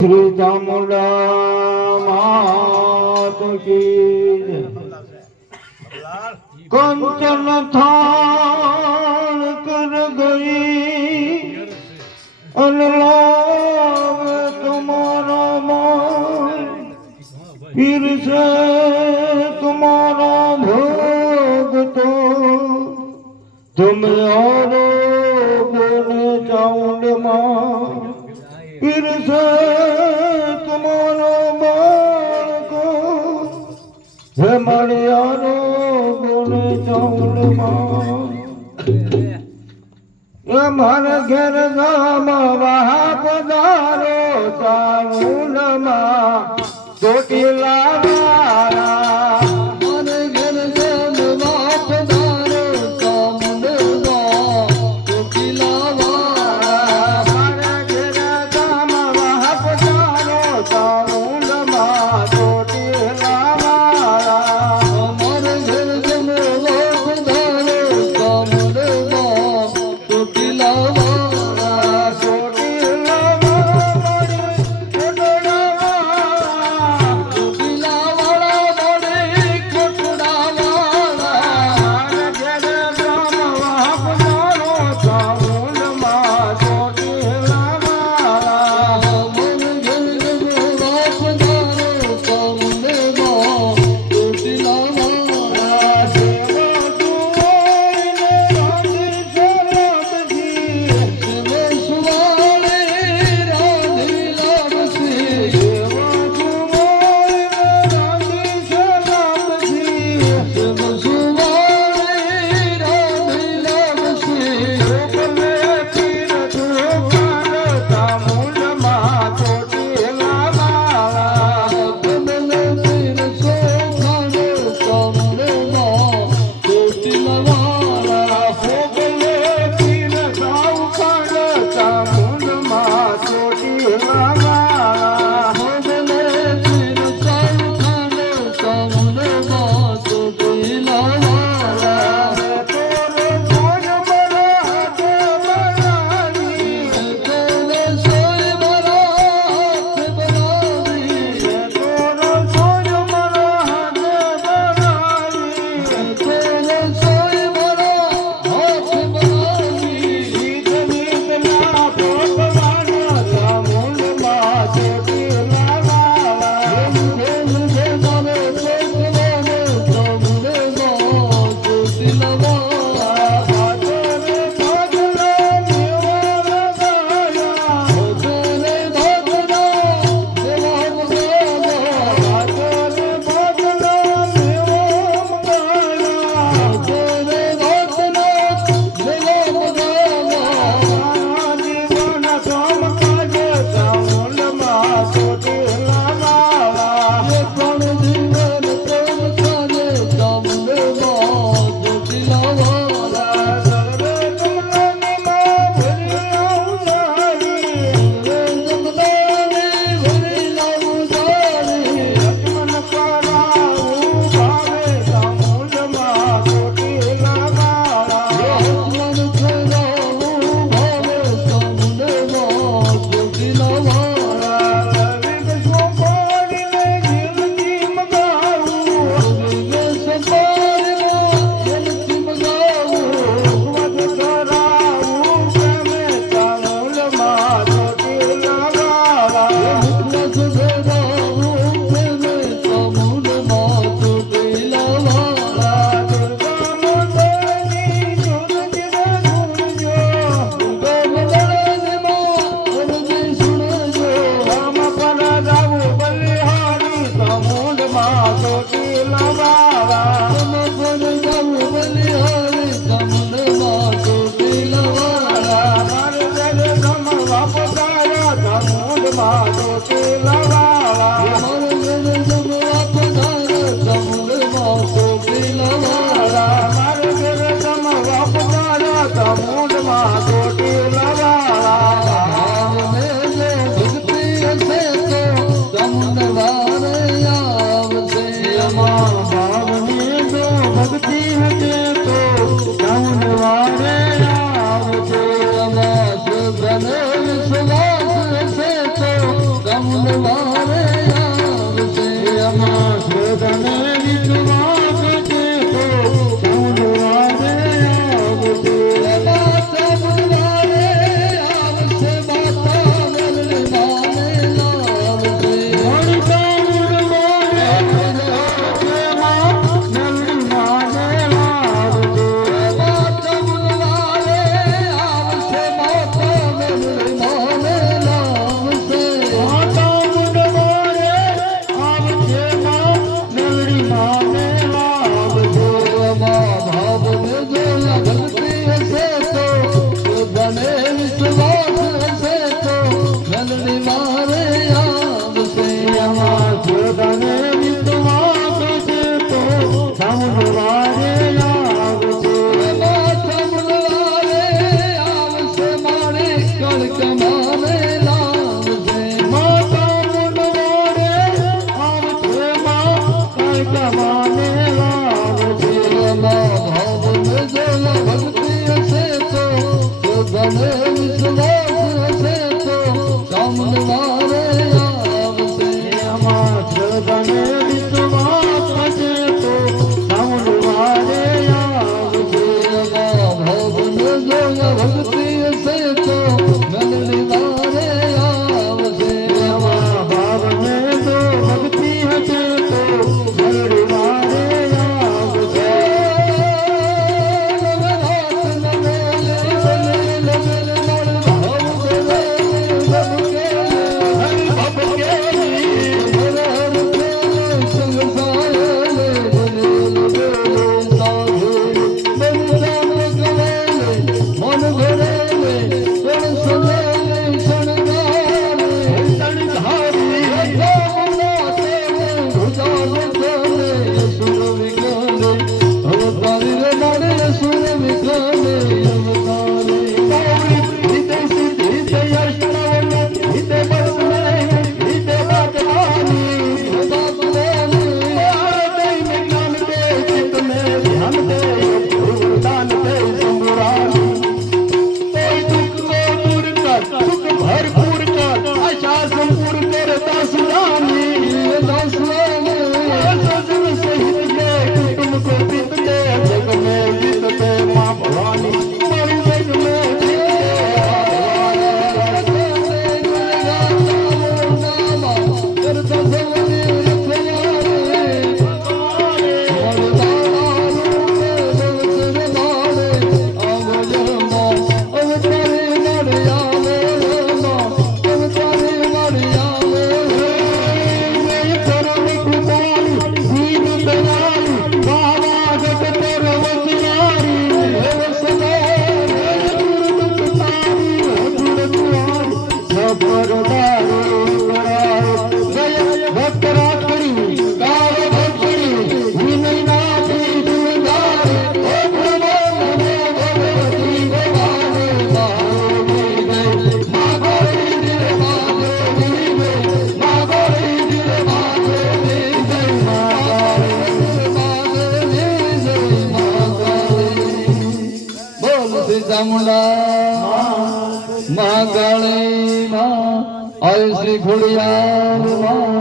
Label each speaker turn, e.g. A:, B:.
A: શ્રી ચામુંડા માત કી કંચન થાણ કર ગઈ અનલાવ તુમારા માન ફિર સે તુમારા ભોગ તો તુમ આરો બોલે માં ફિર જમણિયાનો ગુણ ચૌલમાં મન ઘેર ગામ વાહ પધારો ચાઉલમાં. ચોટીલા વાળા ભક્તિ
B: હશે તો
A: કમલા માં
B: કાળે માં અય શ્રી ખોડિયાર માં